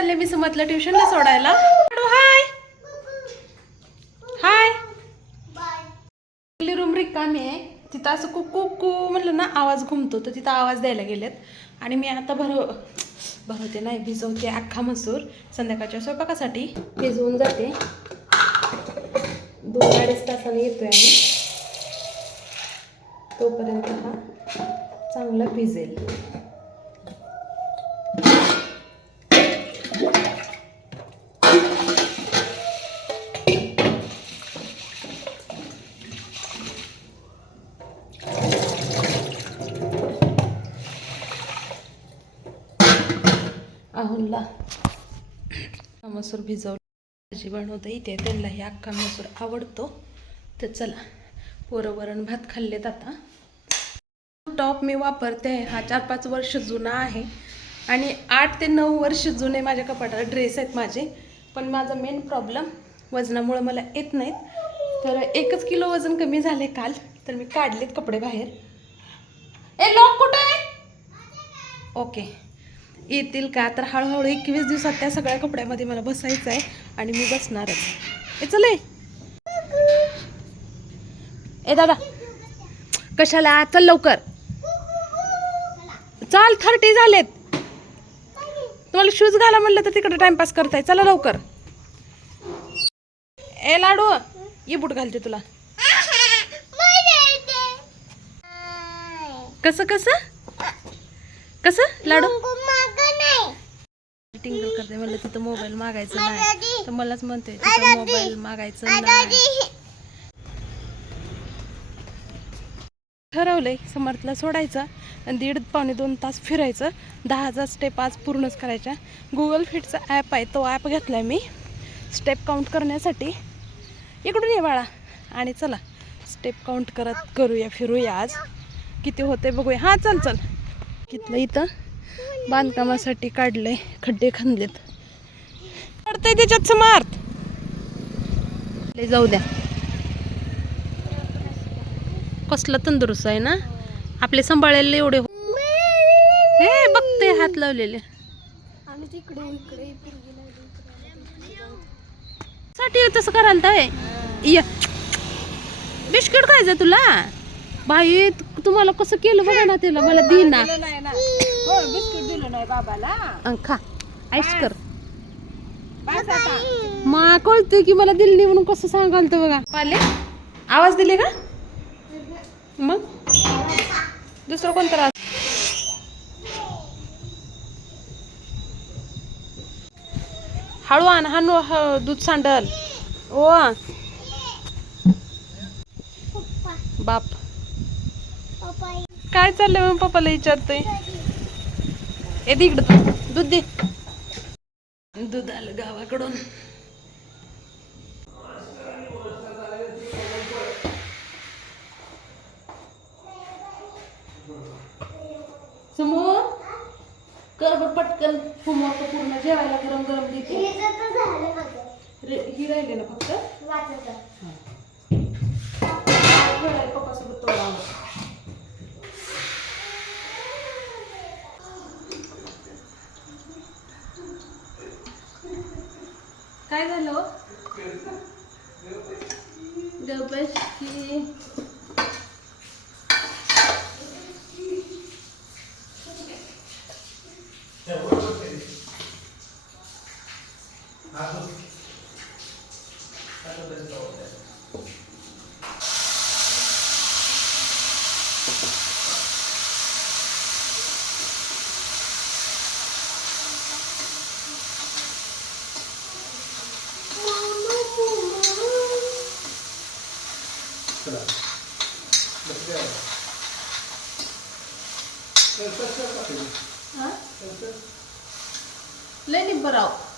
चालले मी सुमतला ट्युशनला सोडायला. हाय. हाय. रूम रिकामी आहे. तिथं असं कुकू कू म्हटलं ना आवाज घुमतो तर तिथं आवाज द्यायला गेलेत. आणि मी आता भरव भरवते नाही भिजवते अख्खा मसूर. संध्याकाळच्या स्वयंपाकासाठी भिजवून जाते. दोन अडीच तासाने येतोय आम्ही. तोपर्यंत हा चांगला भिजेल. आहुनला मसूर भिजवलं. भाजी बनवता येते त्यांना हे अख्खा मसूर आवडतो. तर चला पोरं वरण भात खाल्लेत आता. टॉप मी वापरते हा चार पाच वर्ष जुना आहे. आणि आठ ते नऊ वर्ष जुने माझ्या कपाटात ड्रेस आहेत माझे. पण माझा मेन प्रॉब्लेम वजनामुळं मला येत नाहीत. तर एकच किलो वजन कमी झाले काल तर मी काढलेत कपडे बाहेर. ए लॉक कुठं आहे? ओके. येतील का? तर हळूहळू एकवीस दिवसात त्या सगळ्या कपड्यामध्ये मला बसायचं आहे आणि मी बसणारच. ए चले ए. दादा. कशाला? चल लवकर. चाल थर्टी झालेत. तुम्हाला शूज घाला म्हणलं तर तिकडे टाइमपास करताय. चला लवकर. ए लाडू ये बूट घालते तुला. कसं कसं? कसं लाडू? टिंगल करते म्हणलं तिथं मोबाईल मागायचं नाही. तर मलाच म्हणते तिथं मोबाईल मागायचं नाही. ठरवलंय समर्थला सोडायचं आणि दीड पावणे दोन तास फिरायचं. दहा हजार स्टेप आज पूर्णच करायच्या. गुगल फिटचा ॲप आहे तो ॲप घेतला मी. स्टेप काउंट करण्यासाठी. इकडून ये बाळा. आणि चला स्टेप काउंट करत करूया फिरूया आज. किती होते बघूया. हां चल चल. घेतलं इथं बांधकामासाठी काढलंय खड्डे खणलेत पडतंय त्याच्यात समार्थ जाऊ द्या. कसलं तंदुरुस्त आहे ना? आपले सांभाळायला एवढे हो- हे बघते हात लावलेले. साठी तसं करायला तर ये. बिस्किट खायचं तुला? बाई तुम्हाला कसं केलं बघा ना त्याला? मला दे ना. बिस्किट दिलं नाही बाबाला. अं, खा. आईस कर. मा कळतोय की मला दिली नाही म्हणून कसं सांगाल तर बघा. पाले आवाज दिले का? मग? दुसरं कोणतं राहत? हळू आण हानू ह- दूध सांडल. ओ बाप. काय चाललंय मग पप्पाला विचारतोय? ए दे इकडं तू. दूध दे. दूध आलं गावाकडून. समोर कर बरं पटकन. होमवर्क पूर्ण जेवायला गरम गरम देते. ही राहिली ना फक्त? ಹೇಳಿ ಪಾಪ लय निब्बराव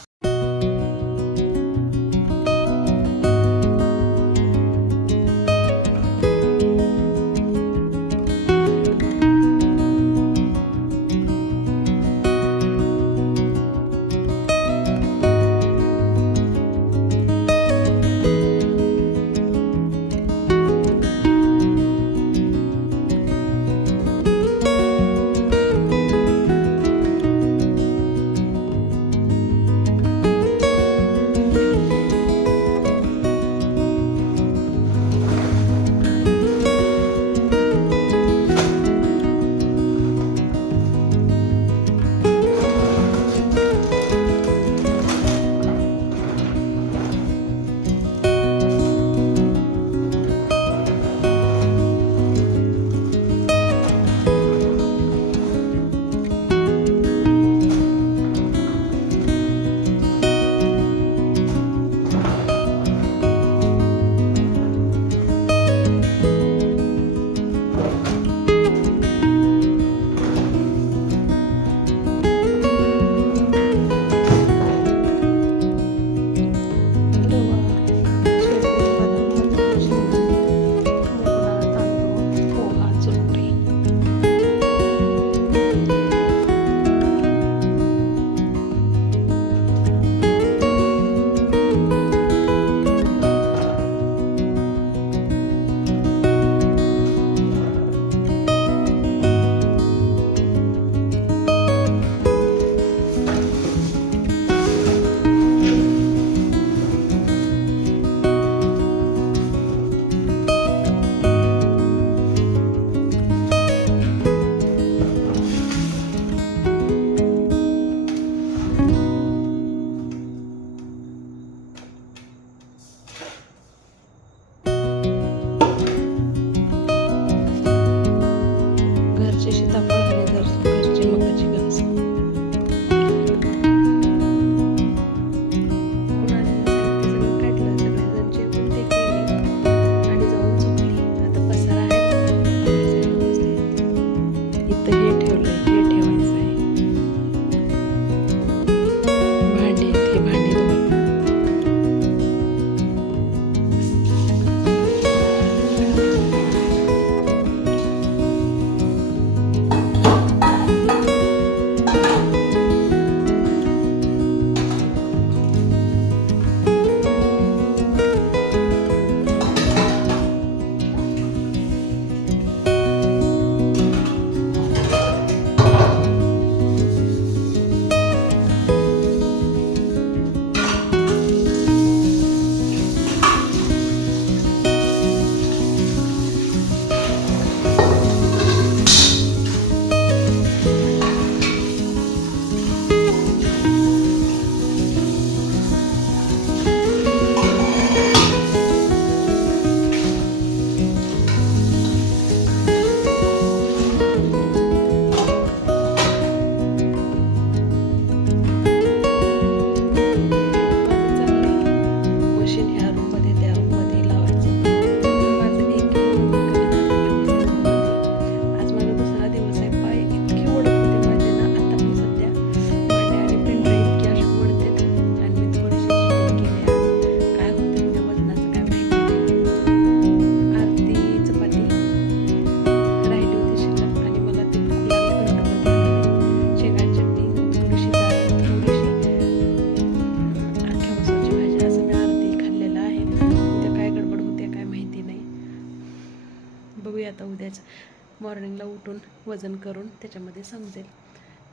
मॉर्निंगला उठून वजन करून त्याच्यामध्ये समजेल.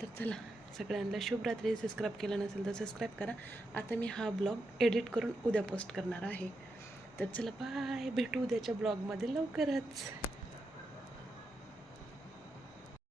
तर चला सगळ्यांना शुभरात्री सबस्क्राईब केलं नसेल तर सबस्क्राईब करा. आता मी हा ब्लॉग एडिट करून उद्या पोस्ट करणार आहे. तर चला बाय भेटू उद्याच्या ब्लॉगमध्ये लवकरच.